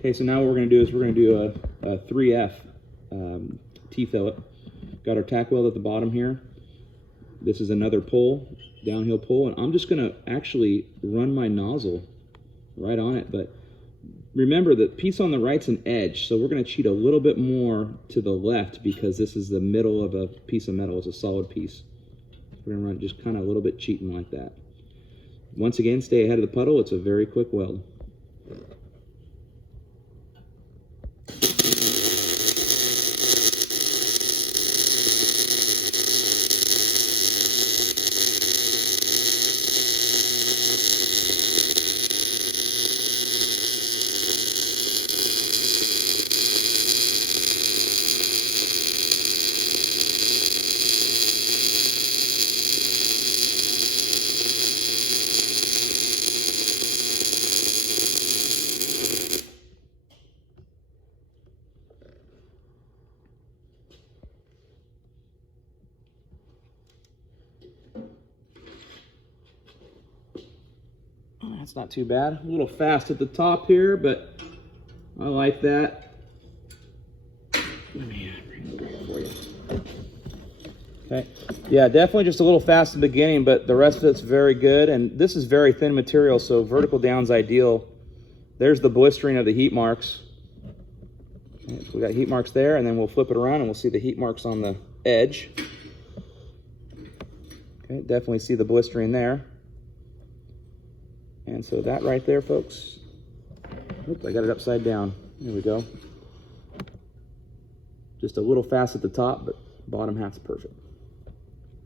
Okay, so now what we're going to do is we're going to do a 3F T-fillet. Got our tack weld at the bottom here. This is another pull, downhill pull, and I'm just going to actually run my nozzle right on it. But remember, the piece on the right's an edge, so we're going to cheat a little bit more to the left because this is the middle of a piece of metal. It's a solid piece. We're going to run just kind of a little bit cheating like that. Once again, stay ahead of the puddle. It's a very quick weld. That's not too bad. A little fast at the top here, but I like that. Let me bring it over here for you. Okay. Yeah, definitely just a little fast in the beginning, but the rest of it's very good. And this is very thin material, so vertical down's ideal. There's the blistering of the heat marks. Okay, so we got heat marks there, and then we'll flip it around and we'll see the heat marks on the edge. Okay, definitely see the blistering there. And so that right there, folks. Oops, I got it upside down. There we go. Just a little fast at the top, but bottom half's perfect.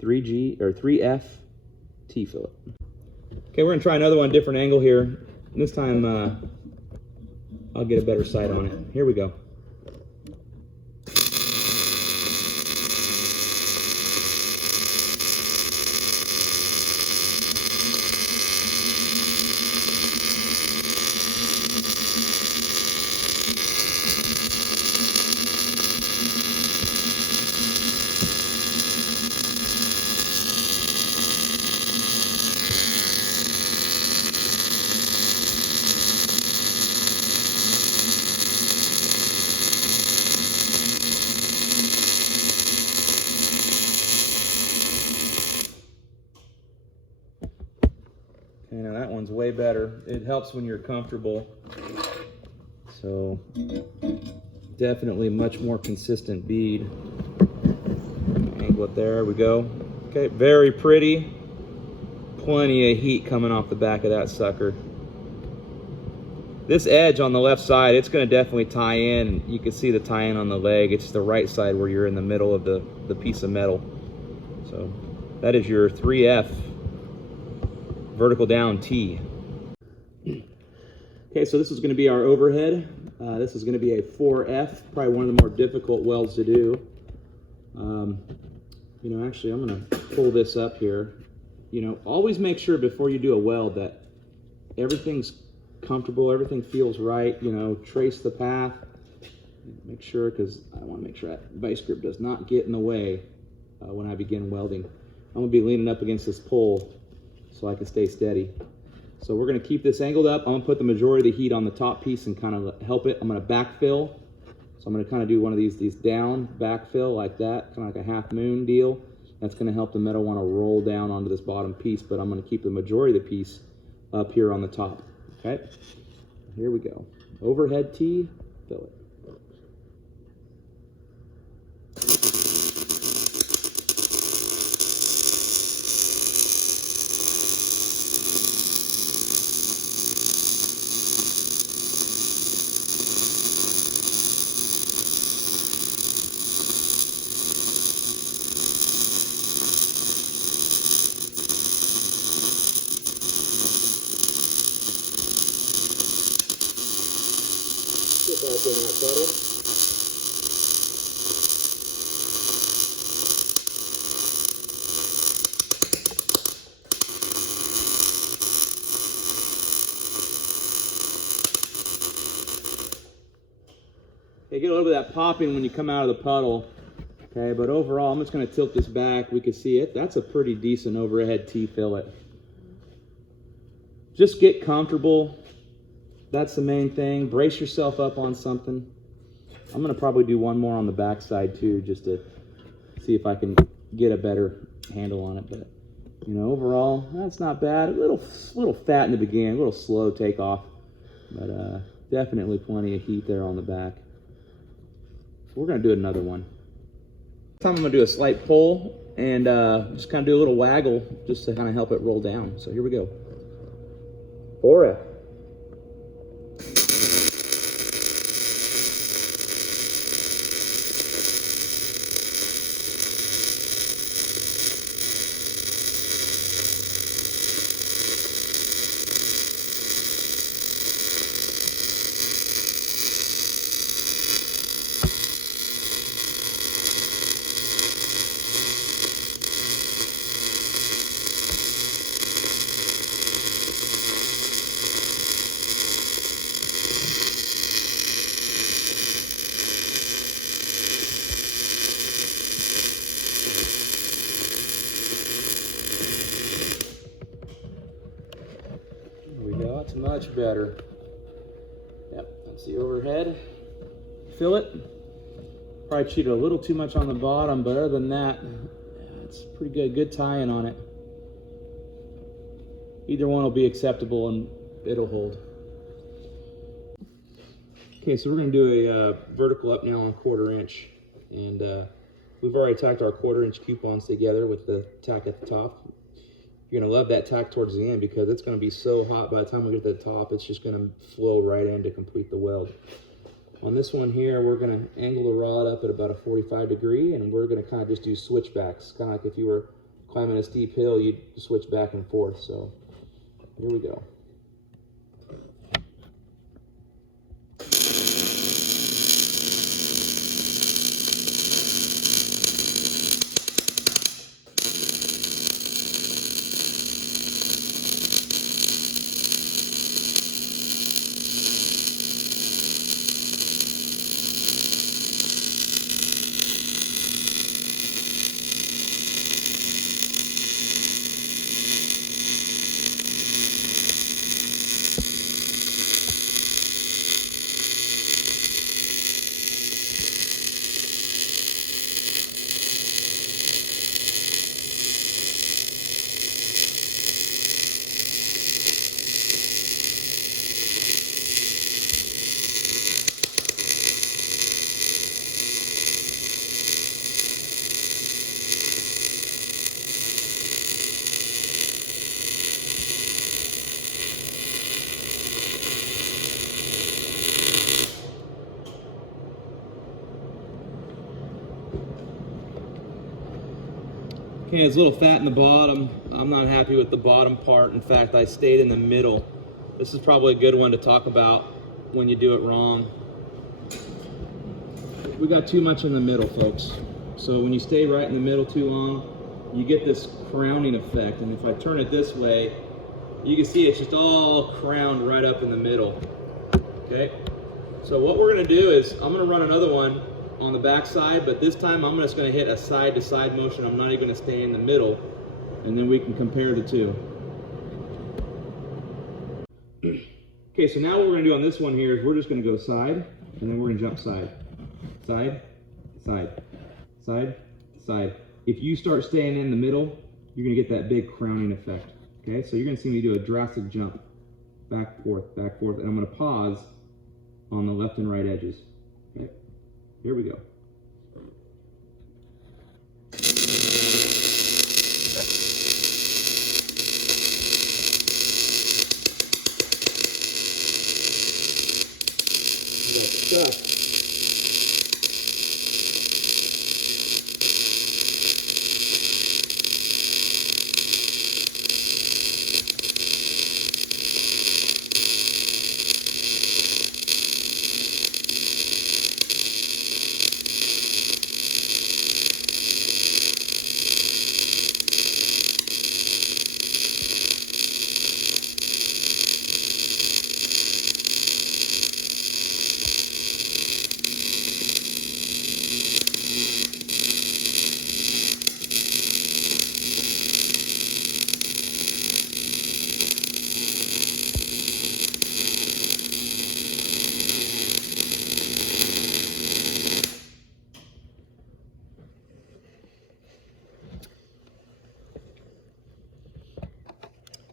3F T-fillet. Okay, we're gonna try another one, different angle here. This time, I'll get a better sight on it. Here we go. Okay, now that one's way better. It helps when you're comfortable. So definitely much more consistent bead. Angle it, there we go. Okay, very pretty. Plenty of heat coming off the back of that sucker. This edge on the left side, it's going to definitely tie in. You can see the tie-in on the leg. It's the right side where you're in the middle of the piece of metal. So that is your 3F vertical down T. Okay, so this is going to be our overhead. This is going to be a 4F, probably one of the more difficult welds to do. You know, actually, I'm going to pull this up here. You know, always make sure before you do a weld that everything's comfortable, everything feels right. You know, trace the path. Make sure, because I want to make sure that vice grip does not get in the way when I begin welding. I'm going to be leaning up against this pole so I can stay steady. So we're going to keep this angled up. I'm going to put the majority of the heat on the top piece and kind of help it. I'm going to backfill. So I'm going to kind of do one of these down backfill like that, kind of like a half moon deal. That's going to help the metal want to roll down onto this bottom piece, but I'm going to keep the majority of the piece up here on the top. Okay, here we go. Overhead T, fillet. Get back in that puddle. Okay, get a little bit of that popping when you come out of the puddle. Okay, but overall, I'm just going to tilt this back. We can see it. That's a pretty decent overhead T-fillet. Just get comfortable. that's the main thing. Brace yourself up on something. I'm gonna probably do one more on the back side too, just to see if I can get a better handle on it. But you know, overall, that's not bad. A little fat in the beginning, a little slow takeoff, but definitely plenty of heat there on the back. So we're gonna do another one. This time I'm gonna do a slight pull and just kind of do a little waggle just to kind of help it roll down. So here we go. Aura. That's much better. Yep, that's the overhead fillet. Probably cheated a little too much on the bottom, but other than that, it's pretty good. Good tie-in on it. Either one will be acceptable and it'll hold. Okay, so we're going to do a vertical up now on 1/4 inch. And we've already tacked our 1/4 inch coupons together with the tack at the top. You're gonna love that tack towards the end because it's gonna be so hot by the time we get to the top, it's just gonna flow right in to complete the weld. On this one here, we're gonna angle the rod up at about a 45 degree and we're gonna kind of just do switchbacks. Kind of like if you were climbing a steep hill, you'd switch back and forth. So here we go. Okay, it's a little fat in the bottom. I'm not happy with the bottom part. In fact, I stayed in the middle. This is probably a good one to talk about when you do it wrong. We got too much in the middle, folks. So when you stay right in the middle too long, you get this crowning effect. And if I turn it this way, you can see it's just all crowned right up in the middle. Okay? So what we're gonna do is, I'm gonna run another one on the back side, but this time I'm just going to hit a side to side motion. I'm not even going to stay in the middle, and then we can compare the two. Okay, so now what we're going to do on this one here is we're just going to go side, and then we're going to jump side. Side, side, side, side. If you start staying in the middle, you're going to get that big crowning effect. Okay, so you're going to see me do a drastic jump. Back, forth, and I'm going to pause on the left and right edges. Okay. Here we go. Stuck.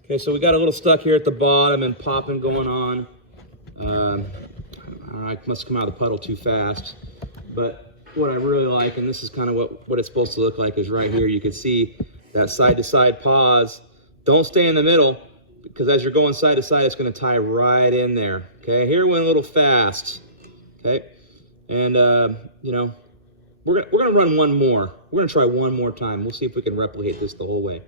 Okay, so we got a little stuck here at the bottom and popping going on. I must come out of the puddle too fast. But what I really like, and this is kind of what it's supposed to look like, is right here. You can see that side-to-side pause. Don't stay in the middle, because as you're going side to side, it's going to tie right in there. Okay, here went a little fast. Okay, and you know, we're gonna run one more. We're gonna try one more time. We'll see if we can replicate this the whole way.